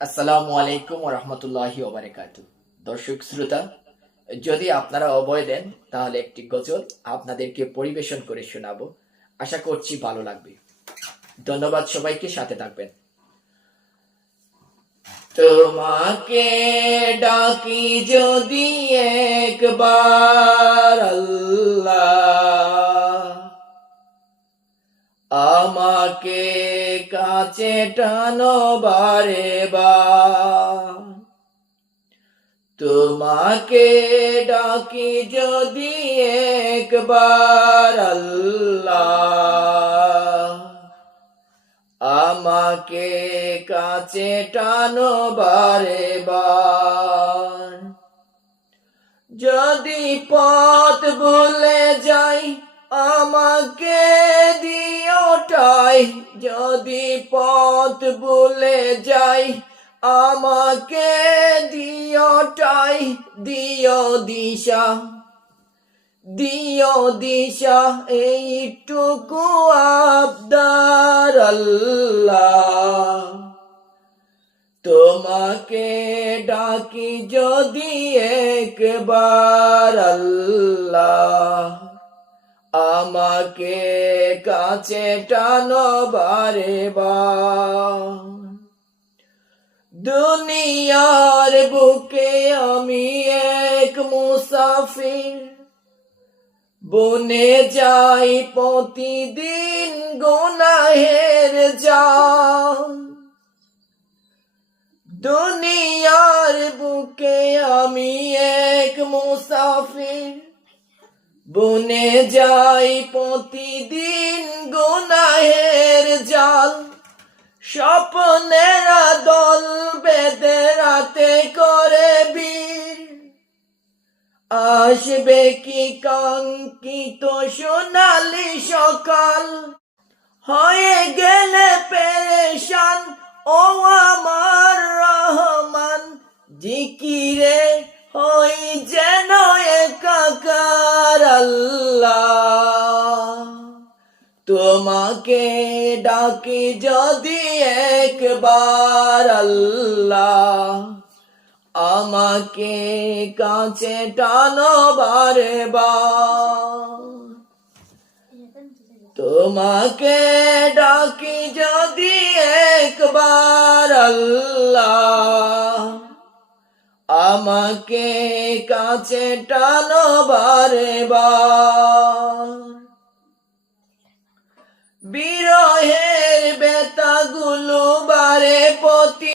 আসসালামু আলাইকুম ওয়া রাহমাতুল্লাহি ওয়া বারাকাতুহু। দর্শক শ্রোতা, যদি আপনারা অভয় দেন তাহলে একটি গজল আপনাদেরকে পরিবেশন করে শোনাবো। আশা করছি ভালো লাগবে। ধন্যবাদ সবাইকে, সাথে থাকবেন। তোমাকে ডাকি যদি একবার আল্লাহ, আমাকে কাছে টানো বারে বার। তোমাকে ডাকি যদি একবার আল্লাহ, আমাকে কাছে টানো বারে বার। যদি পথ ভুলে যাই আমাকে দিও ঠাই, যদি পথ ভুলে যাই আমাকে দিও ঠাই। দিও দিশা, দিও দিশা, এইটুকু আবদার আল্লাহ। তোমাকে ডাকি যদি একবার আল্লাহ, আমাকে কাছে টানো বারে বার। দুনিয়ার বুকে আমি এক মুসাফির, বনে যাই প্রতিদিন গুনাহের জাল। দুনিয়ার বুকে আমি এক মুসাফির, বনে যাই প্রতিদিন গুনাহের জাল। স্বপ্নেরা দল বেঁধে রাতে করে বীর, আসবে কি কাঙ্ক্ষিত সোনালি সকাল। হয়ে গেলে পেরেশান ও আমার রহমান, জিকিরে হই যেন একাকার আল্লাহ। তোমাকে ডাকি যদি একবার আল্লাহ, আমাকে কাছে টানো বারে বার। তোমাকে ডাকি যদি একবার আল্লাহ, আমাকে কাছে টানো বারে বার। বিরহের বেতাগুলো বারে প্রতি